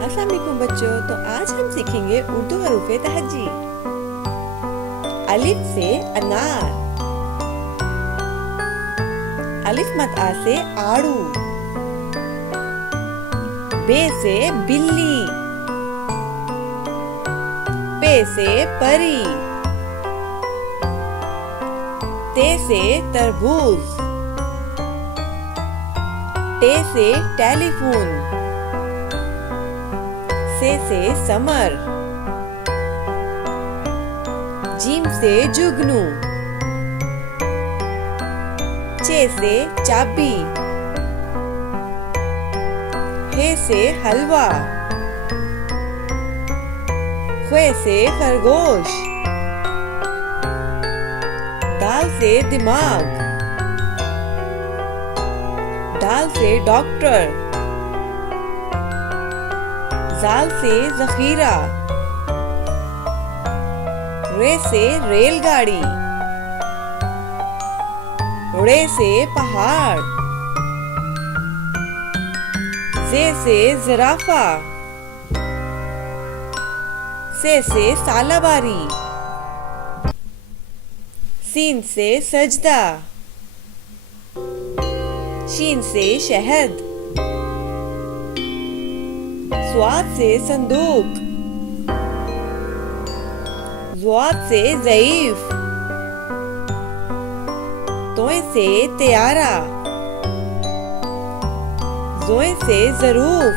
अस्सलाम वालेकुम बच्चों। तो आज हम सीखेंगे उर्दू हरूफ तहज्जी। अलिफ से अनार, अलिफ मद आ से आड़ू, बे से बिल्ली, पे से परी, ते से तरबूज, टे से टेलीफोन, से समर, जीम से जुगनू, चे से चाबी, हे से हलवा, ख्वे से खरगोश, दाल से दिमाग, दाल से डॉक्टर, जाल से जखीरा, रे से रेलगाड़ी, रे से पहाड़, जे से जिराफा, से सालाबारी, सीन से सजदा, शीन से शहद, स्वाद से संदूक, ज़्वाद से ज़ईफ, तोए से त्यारा, ज़ोए से ज़रूफ,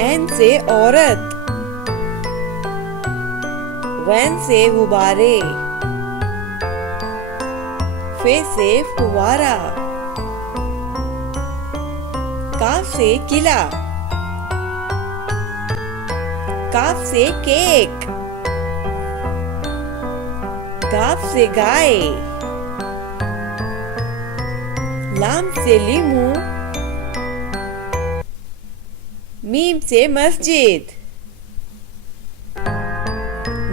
ऐन से औरत, गैन से गुब्बारे, फे से फुवारा, काफ से किला, काफ से केक, गाफ से गाय, लाम से लीमू, मीम से मस्जिद,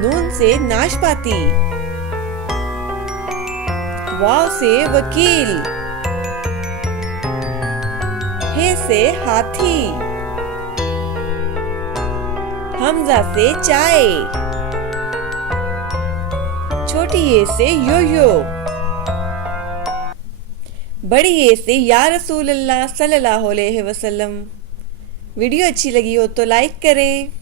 नून से नाशपाती, वाव से वकील, हे से हाथी, हमजा से चाय, छोटी ए से यो-यो, बड़ी ए से या रसूल अल्लाह सल्लल्लाहु अलैहि वसल्लम। वीडियो अच्छी लगी हो तो लाइक करें।